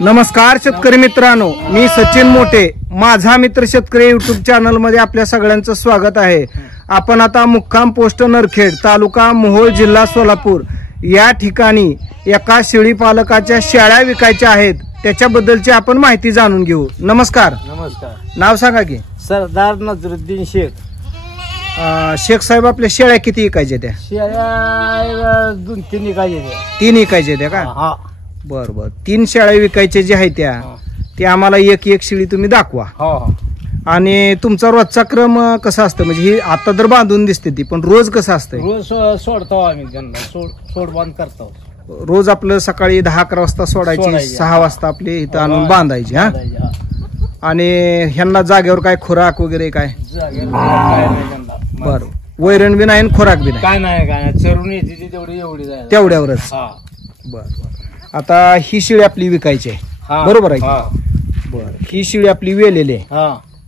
नमस्कार शेतकरी मित्रांनो, मी सचिन मोठे, माझा मित्र शेतकरी युट्यूब चॅनल मध्ये आपल्या सगळ्यांचं स्वागत आहे। आपण आता मुक्काम पोस्ट नरखेड, तालुका मोहोळ, जिल्हा सोलापूर या ठिकाणी एका शेळी पालकाच्या शेळ्या विकायच्या आहेत, त्याच्याबद्दलची आपण माहिती जाणून घेऊ। नमस्कार। नमस्कार। नाव सांगा की? सरदार नजरुद्दीन शेख। शेख साहेब, आपल्या शेळ्या किती विकायच्या त्या? शेळ्या 2-3 विकायच्या। 3 विकायच्या त्या का? हा। बर बर, 3 शेळ्या विकायच्या ज्या आहेत त्या आम्हाला एक एक शेळी तुम्ही दाखवा। हो। आणि तुमचा रोजचा क्रम कसा असतो? म्हणजे ही आता तर बांधून दिसते ती, पण रोज कसं असतं? रोज सोडतो आम्ही त्यांना, सोड बांध करतो। रोज आपलं सकाळी 10-11 वाजता सोडायची, 6 वाजता आपले इथं आणून बांधायची। हा। आणि ह्यांना जागेवर काय खुराक वगैरे काय? बर, वैरण बी नाही, खुराक बी नाही? काय नाही, चरून येते तेवढी एवढी तेवढ्यावरच। बर बर, आता ही शेळी आपली विकायची आहे, बरोबर आहे? बर, ही शेळी आपली वेलेली आहे,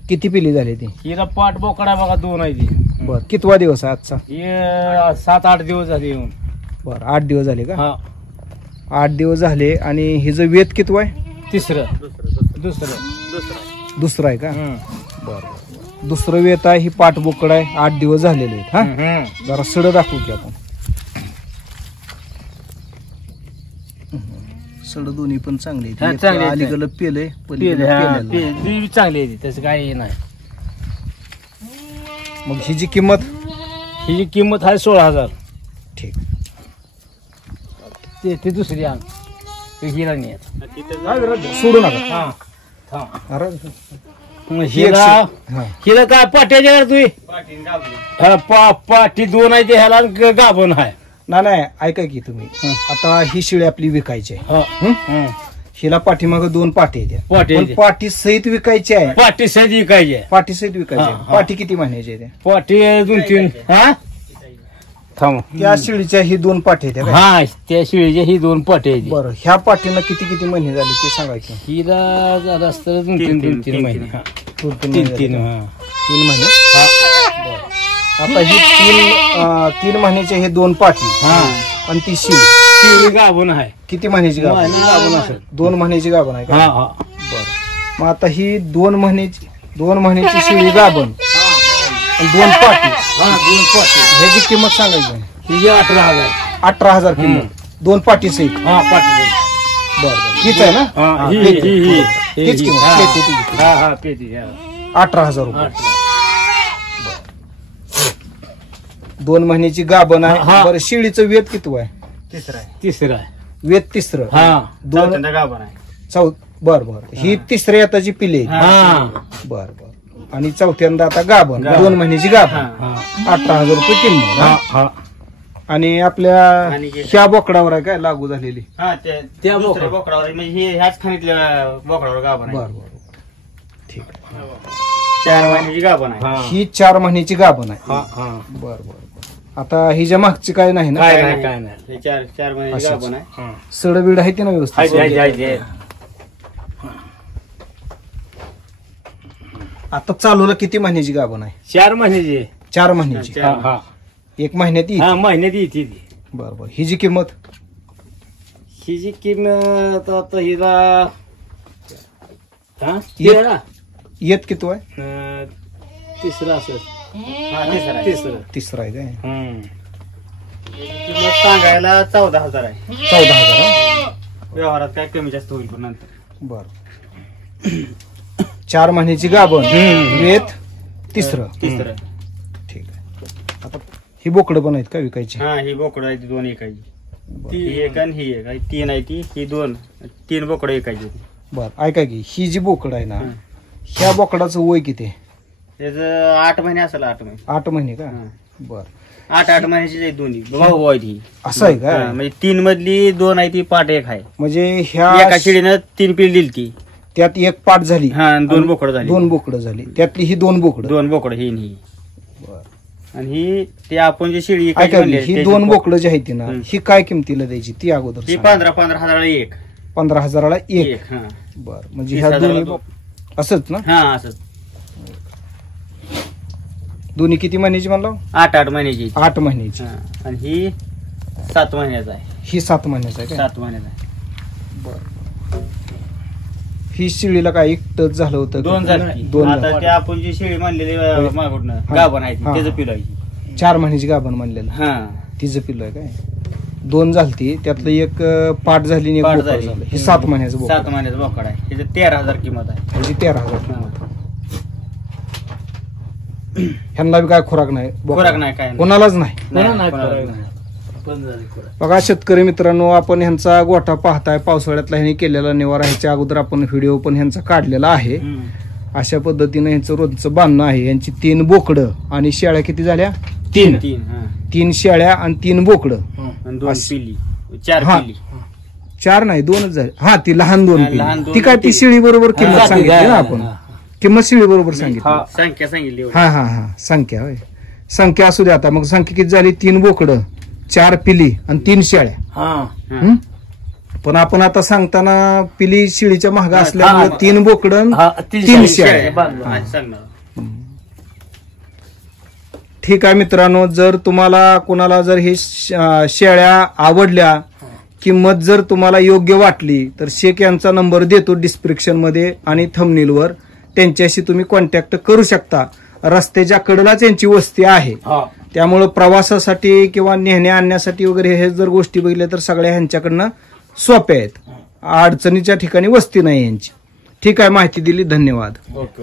किती पिली झाली ती? हिला पाठ बोकडा बघा 2 आहे ती। बर, कितवा दिवस आहे आजचा? हे 7-8 दिवस झाले येऊन। बर, 8 दिवस झाले का? हा, 8 दिवस झाले। आणि हिचं वेत कितवा आहे? दुसरं आहे का? बर, दुसरं वेत आहे, ही पाठ बोकड आहे, 8 दिवस झालेले आहेत। हा, जरा सड दाखवू की आपण? सड दोन्ही पण चांगले आहेत, अलीकडे पेले चांगली आहे, तसं काही नाही। मग हिची किंमत? हिची किंमत आहे 16,000। ठीक, ते दुसरी आण, हिला नाही सोडू नका। हिला काय पाट्याच्या तुम्ही पाटी 2 आहे, ह्याला गाभण आहे। नाही, ऐका की तुम्ही, आता ही शेळी आपली विकायची आहे, हिला पाठीमाग 2 पाठी आहेत, पाठी सहित विकायची आहे? पाटी सहित विकायची आहे। पाठी सहित विकायची आहे। पाठी किती महिन्याची आहे? पाटी 2-3। त्या शेळीच्या ही 2 पाठी आहेत? हा, त्या शेळीच्या ही 2 पाठी आहेत। बरं, ह्या पाठीनं किती महिने झाले ते सांगा की? हिला झालं असतं 2-3 महिने। 3 महिने। आता ही 3 महिन्याचे हे 2 पाठी, आणि ती शेळी गाभण आहे। किती महिन्याची गाभण असेल? 2 महिन्याची गाभण आहे का? बरं, मग आता ही 2 महिन्याची शेळी गाभण, 2 पाठी, ह्याची किंमत सांगायची? ही 18,000। 18,000 किंमत, 2 पाठी सहित? पाटी। बरं, हीच आहे ना? 18,000 रुपये। 2 महिन्याची गाभण आहे। बरं, शेळीचं वेत किती आहे? तिसरं आहे। वेत तिसरं? बर बर, ही 3ऱ्या येताची पिले? बर बर, आणि 4थ्यांदा आता गाभण, 2 महिन्याची गाभण, 18,000 रुपये किंमत। आणि आपल्या ह्या बोकडावर आहे काय लागू झालेली? त्या बोकडावर म्हणजे ह्याच खाणीतल्या बोकडावर गाभण आहे। बर बर, ठीक, 4 महिन्याची गाभण आहे। ही 4 महिन्याची गाभण आहे। बर बर, आता हिच्या मागची काय नाही ना? काय नाही, 4 महिन्याची गाभण आहे। सडबीड आहे ती ना व्यवस्थित? आता चालूला किती महिन्याची गाभण आहे? 4 महिन्याची। 4 महिन्याची? 1 महिन्यात येते? महिन्यात येते। बरोबर, हिची किंमत? हिची किंमत आता हिला येत किती आहे? तिसरं असं। तिसरं आहे काय? किंमत सांगायला 14,000 आहे। 14,000? व्यवहारात काय कमी जास्त होईल पण नंतर। बर, 4 महिन्याची गाभण, वेत तिसरं? ठीक आहे। आता ही बोकडं पण आहेत का विकायची? हा, ही बोकडं आहे 2 विकायची। ती एक आणि ही एक आहे, 3 आहे ती, ही 2-3 बोकडं विकायची। बर, ऐका की, ही जी बोकड आहे ना, ह्या बोकडाचं वय किती आहे? त्याचं 8 महिने असेल। 8 महिने का? बर, 8 महिन्याची दोन्ही भाऊ आहेत ही। असं आहे का? म्हणजे 3 मधली 2 आहे ती, पाठ 1 आहे। म्हणजे ह्या एका शेळीनं 3 पिल्ली दिली ती, त्यात 1 पाठ झाली, 2 बोकडं झाली। 2 बोकडं झाली, त्यातली ही 2 बोकडं? 2 बोकडं ही। आणि ही ते आपण जी शेळी ही 2 बोकडं जी आहेत ना, ही काय किमतीला द्यायची ती अगोदर? 15,000ला एक। 15,000ला एक? बर, म्हणजे ह्या दोन्ही असंच ना? असंच। दोन्ही किती महिन्याची म्हणलं? 8 महिन्याची। 8 महिन्याची। आणि ही 7 महिन्याचा आहे। ही 7 महिन्याचा आहे? 7 महिन्याचा आहे। बर, ही शिळीला काय एक टच झालं होतं? दोन झाली. दोन आता ते आपण जी शेळी मानलेली मागून गाभण आहे ती, त्याचं पिलं आहे. 4 महिन्याची गाभण म्हणलेलं हा तिचं पिल्लं आहे काय? 2 झालती, त्यातलं एक पाठ झाली आणि एक पाठ बोकड झाली. झालं. हे 7 महिन्याचं बोकड. 7 महिन्याचं बोकड आहे. त्याचं 13,000 किंमत आहे. म्हणजे 13,000 किंमत. ह्यांना बी काय खुराक नाही, खुराक नाही, काय नाही. कोणालाच नाही. नाही, खुराक नाही. बघा शेतकरी मित्रांनो, आपण ह्यांचा गोठा पाहताय पावसाळ्यातला ह्यांनी केलेला निवारा. ह्याच्या अगोदर आपण व्हिडिओ पण ह्यांचा काढलेला आहे. अशा पद्धतीने ह्यांचं रोजचं बांधणं आहे. यांची 3 बोकडं आणि शेळ्या किती झाल्या? 3. 3 शेळ्या आणि 3 बोकडं आणि 2 पिली, 4 हा. पिली. 4 नाही 2च झाले. हा ती लहान 2 पिल्ली. लहान 2 ती काय ती पिल्ली. शिळी बरोबर किंमत हा, सांगितली ना आपण? किंमत शिळी बरोबर सांगितली. संख्या सांगितली एवढी. हा हा हा संख्या होय. संख्या असू द्या. आता मग संख्या किती झाली? 3 बोकडं, 4 पिली आणि 3 शेळ्या. हं? पण आपण आता सांगताना पिली शिळीच्या महागा असल्यामुळे 3 बोकडं 3 शेळ्या. आज सांगणार. ठीक आहे मित्रांनो, जर तुम्हाला कोणाला जर हे शेळ्या आवडल्या, किंमत जर तुम्हाला योग्य वाटली तर शेख यांचा नंबर देतो डिस्क्रिप्शन मध्ये आणि थंबनेलवर. त्यांच्याशी तुम्ही कॉन्टॅक्ट करू शकता. रस्त्याच्या कडेलाच यांची वस्ती आहे, त्यामुळे प्रवासासाठी किंवा नेण्या आणण्यासाठी वगैरे हे जर गोष्टी बघितल्या तर सगळ्या ह्यांच्याकडनं सोप्या आहेत. अडचणीच्या ठिकाणी वस्ती नाही यांची. ठीक आहे, माहिती दिली, धन्यवाद. ओके.